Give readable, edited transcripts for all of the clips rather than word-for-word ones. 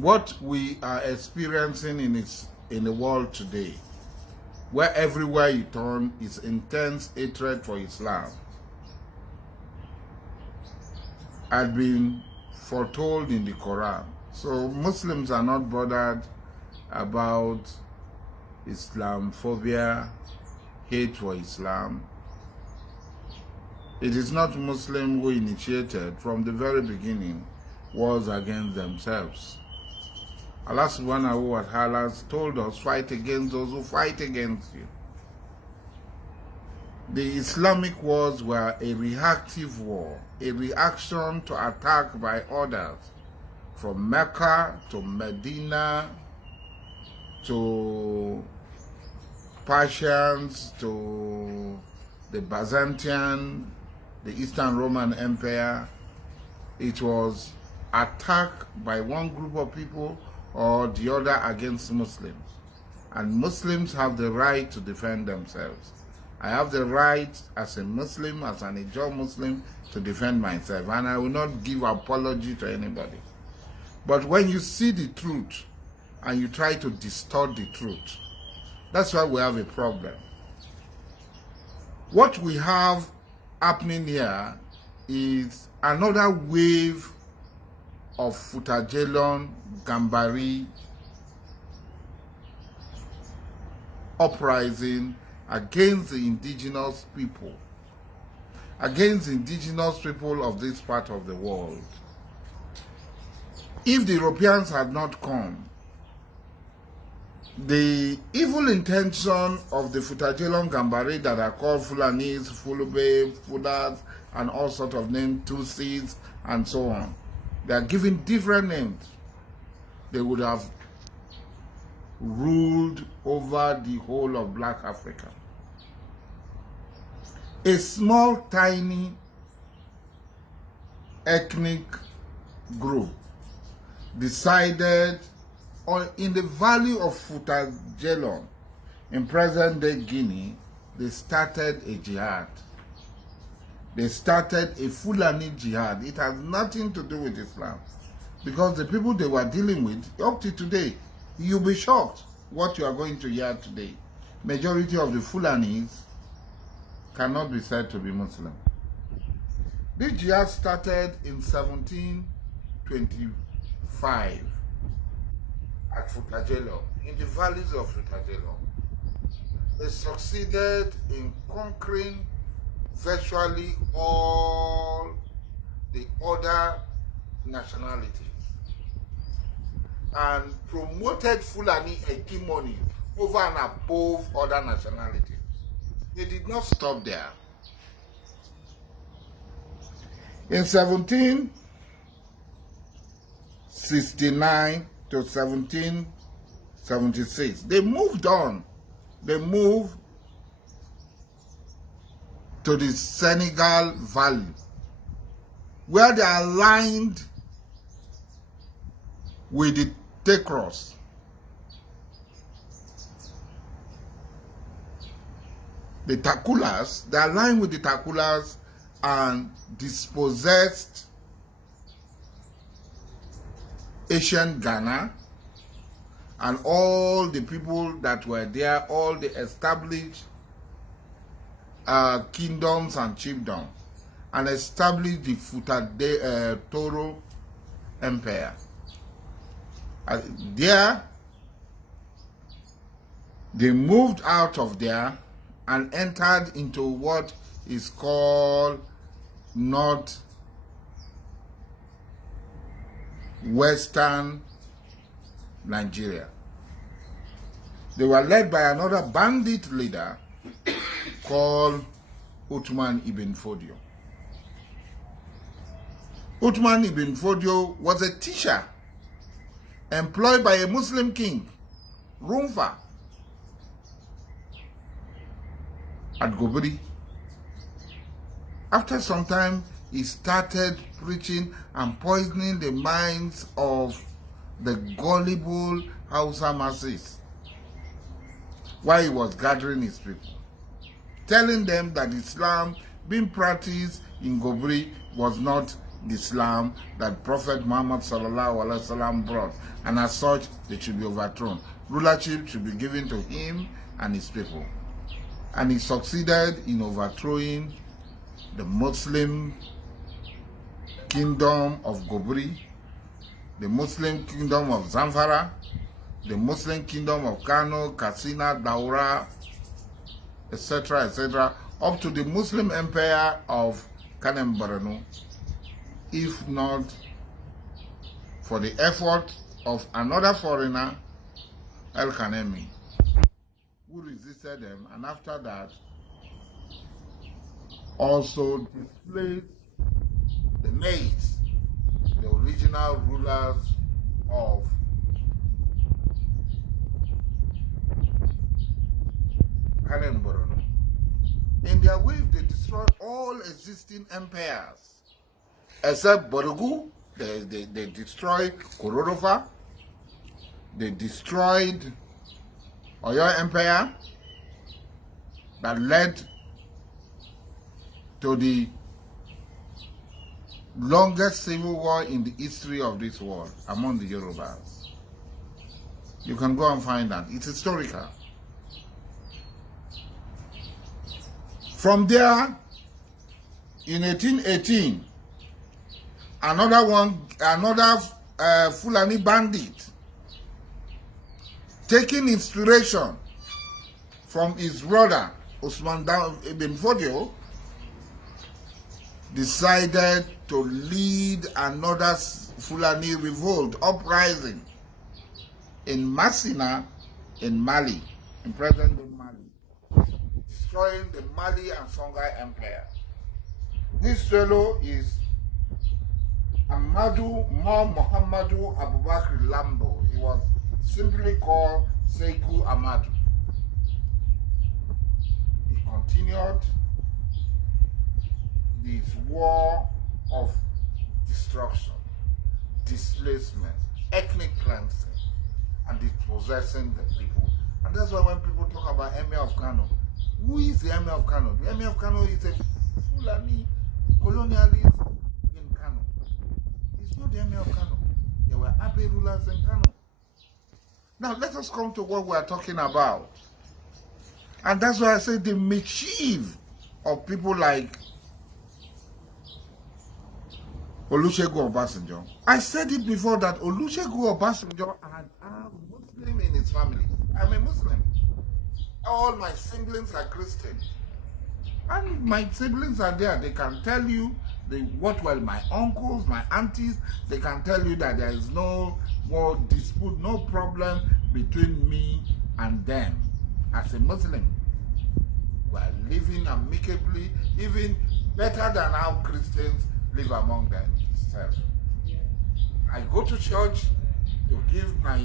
What we are experiencing in the world today, where everywhere you turn is intense hatred for Islam, had been foretold in the Quran. So Muslims are not bothered about Islamophobia, hate for Islam. It is not Muslims who initiated from the very beginning wars against themselves. Allah subhanahu wa ta'ala told us, fight against those who fight against you. The Islamic wars were a reactive war, a reaction to attack by others, from Mecca to Medina to Persians to the Byzantine, the Eastern Roman Empire. It was attack by one group of people or the other against Muslims. And Muslims have the right to defend themselves. I have the right as a Muslim, as an Ijaw Muslim, to defend myself. And I will not give apology to anybody. But when you see the truth and you try to distort the truth, that's why we have a problem. What we have happening here is another wave of Futa Djallon Gambaris uprising against the indigenous people, against the indigenous people of this part of the world. If the Europeans had not come, the evil intention of the Futa Djallon Gambaris that are called Fulanis, Fulube, Fudas, and all sorts of names, Tutsis, and so on, they are given different names. They would have ruled over the whole of Black Africa. A small, tiny ethnic group decided in the valley of Futa Djallon, in present-day Guinea, they started a jihad. They started a Fulani jihad. It has nothing to do with Islam. Because the people they were dealing with, up to today, you'll be shocked what you are going to hear today. Majority of the Fulanis cannot be said to be Muslim. This jihad started in 1725 at Futa Djallon, in the valleys of Futa Djallon. They succeeded in conquering virtually all the other nationalities and promoted Fulani hegemony over and above other nationalities. They did not stop there. In 1769 to 1776, they moved on. They moved to the Senegal Valley, where they are aligned with the Tekros. The Takulas, they are aligned with the Takulas and dispossessed ancient Ghana and all the people that were there, all the established kingdoms and chiefdoms, and established the Futa Toro Empire. There, they moved out of there and entered into what is called northwestern Nigeria. They were led by another bandit leader called Uthman ibn Fodio. Uthman ibn Fodio was a teacher employed by a Muslim king, Rumfa, at Gobri. After some time, he started preaching and poisoning the minds of the gullible Hausa masses while he was gathering his people, telling them that Islam being practiced in Gobri was not the Islam that Prophet Muhammad sallallahu alaihi wasallam brought, and as such, they should be overthrown. Rulership should be given to him and his people. And he succeeded in overthrowing the Muslim kingdom of Gobri, the Muslim kingdom of Zamfara, the Muslim kingdom of Kano, Katsina, Daura, etc., etc., up to the Muslim empire of Kanem Borno, if not for the effort of another foreigner, El Kanemi, who resisted them, and after that also displaced the maids, the original rulers of Kanem Borno. In their wave, they destroyed all existing empires, except Borogu. They destroyed Korodova. They destroyed Oyo Empire that led to the longest civil war in the history of this world among the Yorubas. You can go and find that. It's historical. From there, in 1818, another Fulani bandit, taking inspiration from his brother Usman ibn Fodio, decided to lead another Fulani revolt, uprising in Masina in Mali, in present-day Mali, destroying the Mali and Songhai Empire. This fellow is Ahmadu Muhammadu Abubakar Lambo. He was simply called Sekou Ahmadu. He continued this war of destruction, displacement, ethnic cleansing, and dispossessing the people. And that's why when people talk about Emir of Kano, who is the Emir of Kano? The Emir of Kano is a Fulani colonialist in Kano. It's not the Emir of Kano. There were Abe rulers in Kano. Now let us come to what we are talking about. And that's why I say the mischief of people like Olusegun Obasanjo. I said it before that Olusegun Obasanjo had a Muslim in his family. I'm a Muslim. All my siblings are Christian. And my siblings are there. They can tell you what were my uncles, my aunties. They can tell you that there is no more dispute, no problem between me and them. As a Muslim, we are living amicably, even better than how Christians live among themselves. I go to church to give my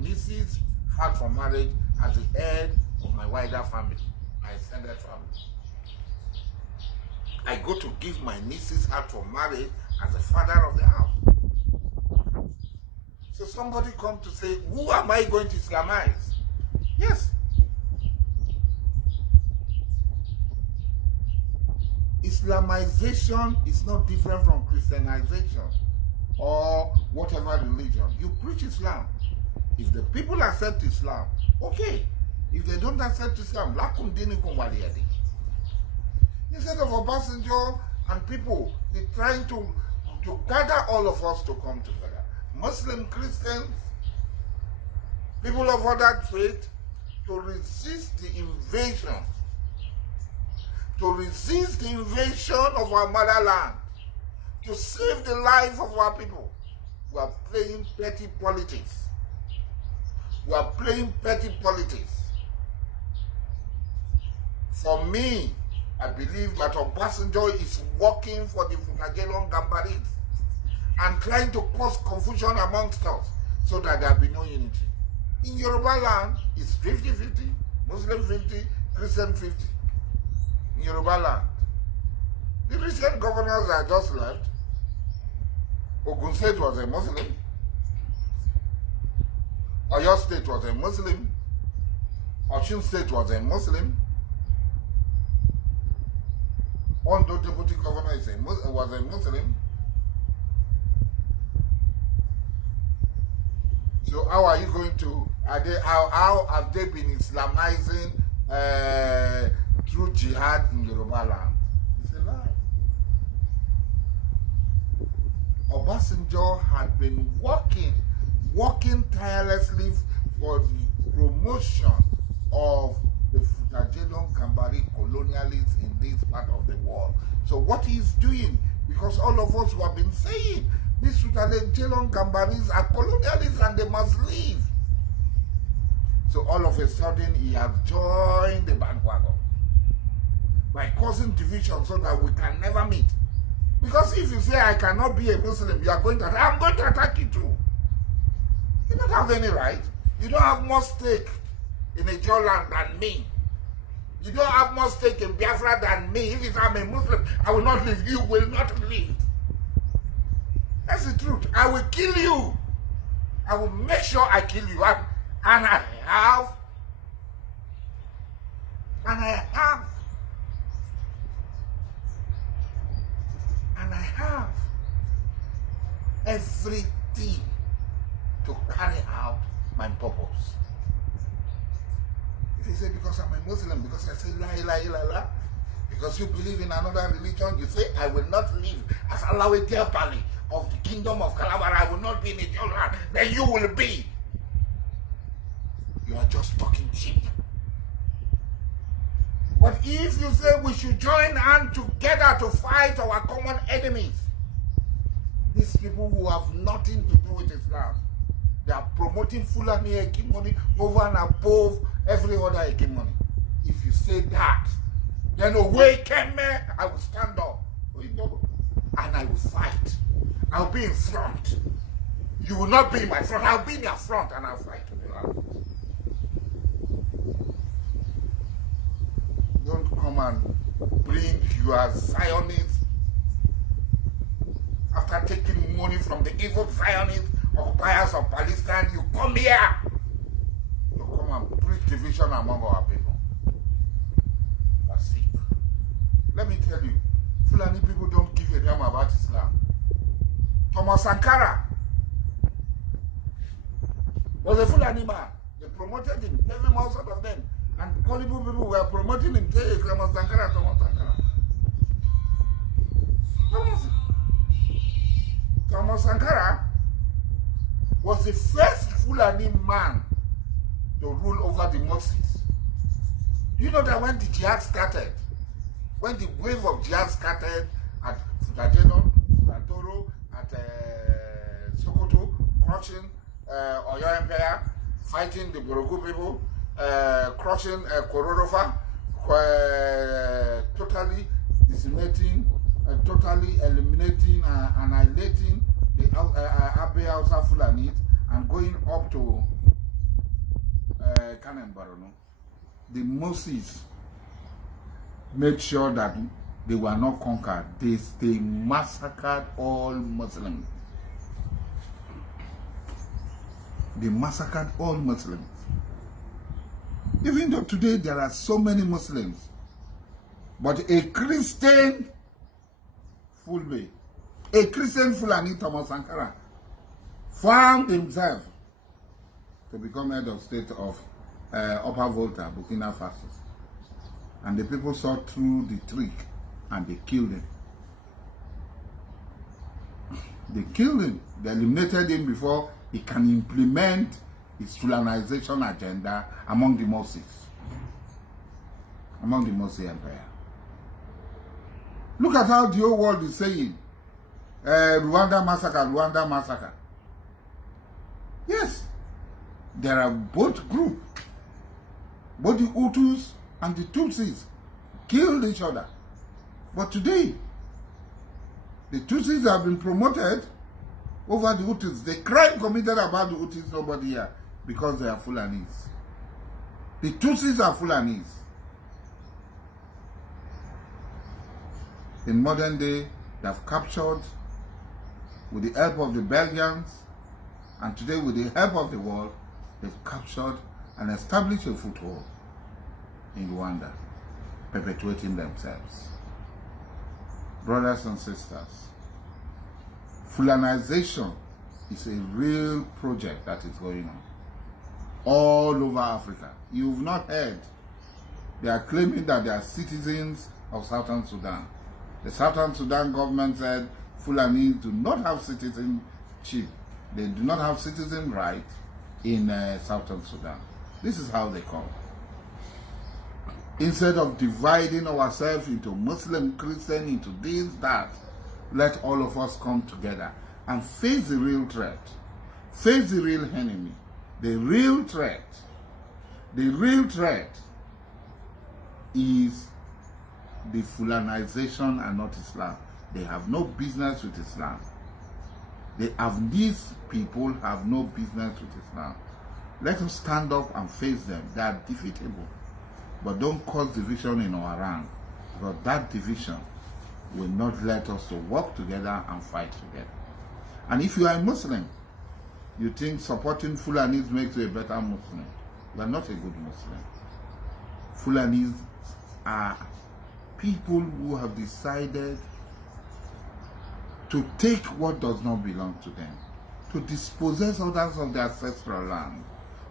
nieces hand for marriage as the head of my wider family, my extended family. I go to give my nieces hand for marriage as the father of the house. So somebody come to say, who am I going to Islamize? Yes. Islamization is not different from Christianization or whatever religion. You preach Islam. If the people accept Islam, okay. If they don't accept Islam, lakum dinikum waliyadi. Instead of Obasanjo and people, they're trying to gather all of us to come together. Muslim, Christians, people of other faith, to resist the invasion. To resist the invasion of our motherland. To save the life of our people. We are playing petty politics. We are playing petty politics. For me, I believe that Obasanjo is working for the Futa Djallon Gambaris and trying to cause confusion amongst us so that there will be no unity. In Yoruba land, it's 50-50, Muslim 50, Christian 50. In Yoruba land. The recent governors that just left, Ogun State was a Muslim, Oyo State was a Muslim, Osun State was a Muslim, Ondo Deputy Governor was a Muslim, So how are you going to, how have they been Islamizing through jihad in Yoruba land? It's a lie. Obasanjo had been working tirelessly for the promotion of the Futa Djallon Gambaris colonialists in this part of the world. So what he's doing, because all of us who have been saying, these Futa Djallon Gambaris are colonialists and they must leave. So all of a sudden he has joined the bandwagon by causing division so that we can never meet. Because if you say I cannot be a Muslim, you are going to, I'm going to attack you too. You don't have any right. You don't have more stake in a Djallon than me. You don't have more stake in Biafra than me. If I'm a Muslim, I will not leave. You will not leave. That's the truth. I will kill you. I will make sure I kill you. And I have everything to carry out my purpose. If you say because I'm a Muslim, because I say la ilaha illallah, because you believe in another religion, you say I will not live as Alawi Diapali of the kingdom of Calabar, I will not be in a Djallon, then you will be. You are just talking cheap. But if you say we should join hands together to fight our common enemies, these people who have nothing to do with Islam, they are promoting Fulani hegemony over and above every other hegemony. If you say that, then awaken me, I will stand up and I will fight. I'll be in front. You will not be in my front. I'll be in your front and I'll fight. Don't come and bring your Zionists after taking money from the evil Zionist occupiers of Palestine. You come here. You come and preach division among our people. That's it. Let me tell you, Fulani people don't give a damn about Islam. Thomas Sankara was a Fulani man. They promoted him, gave him all sorts of them. And Kolibu people were promoting him. Thomas Sankara, Thomas Sankara. Thomas Sankara was the first Fulani man to rule over the mosques. Do you know that when the jihad started, when the wave of jihad started at Futa Djallon, Toro, at Sokoto, crushing Oyo Empire, fighting the Borogu people, crushing Kororofa, totally decimating, totally eliminating, annihilating the Abe Hausa Fulani, and going up to Kanem Barono. The Moses made sure that they were not conquered. They massacred all Muslims. They massacred all Muslims. Even though today there are so many Muslims, but a Christian Fulbe, a Christian Fulani, Thomas Sankara, found himself to become head of state of Upper Volta, Burkina Faso. And the people saw through the trick and they killed him. They killed him. They eliminated him before he can implement his Fulanization agenda among the Moses, among the Moses Empire. Look at how the whole world is saying, Rwanda massacre, Rwanda massacre. Yes, there are both groups, both the Hutus and the Tutsis killed each other. But today, the Tutsis have been promoted over the Hutus. The crime committed about the Hutus, nobody here, because they are Fulanis. The Tutsis are Fulanis. In modern day, they have captured, with the help of the Belgians, and today with the help of the world, they've captured and established a foothold in Rwanda, perpetuating themselves. Brothers and sisters, Fulanization It's a real project that is going on all over Africa. You've not heard. They are claiming that they are citizens of Southern Sudan. The Southern Sudan government said Fulani do not have citizenship. They do not have citizen right in Southern Sudan. This is how they come. Instead of dividing ourselves into Muslim, Christian, into this, that, let all of us come together and face the real threat. Face the real enemy. The real threat. The real threat is the Fulanization and not Islam. They have no business with Islam. These people have no business with Islam. Let us stand up and face them. They are defeatable. But don't cause division in our rank, because that division will not let us to work together and fight together. And if you are a Muslim, you think supporting Fulanis makes you a better Muslim. You are not a good Muslim. Fulanis are people who have decided to take what does not belong to them, to dispossess others of their ancestral land,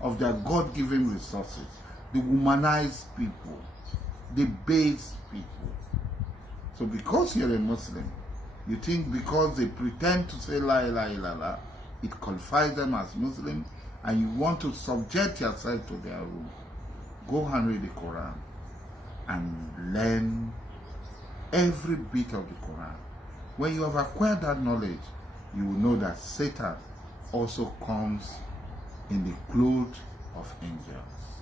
of their God-given resources, the humanized people, the base people. So because you're a Muslim, you think because they pretend to say la ilaha illallah, it qualifies them as Muslim, and you want to subject yourself to their rule. Go and read the Quran and learn every bit of the Quran. When you have acquired that knowledge, you will know that Satan also comes in the clothes of angels.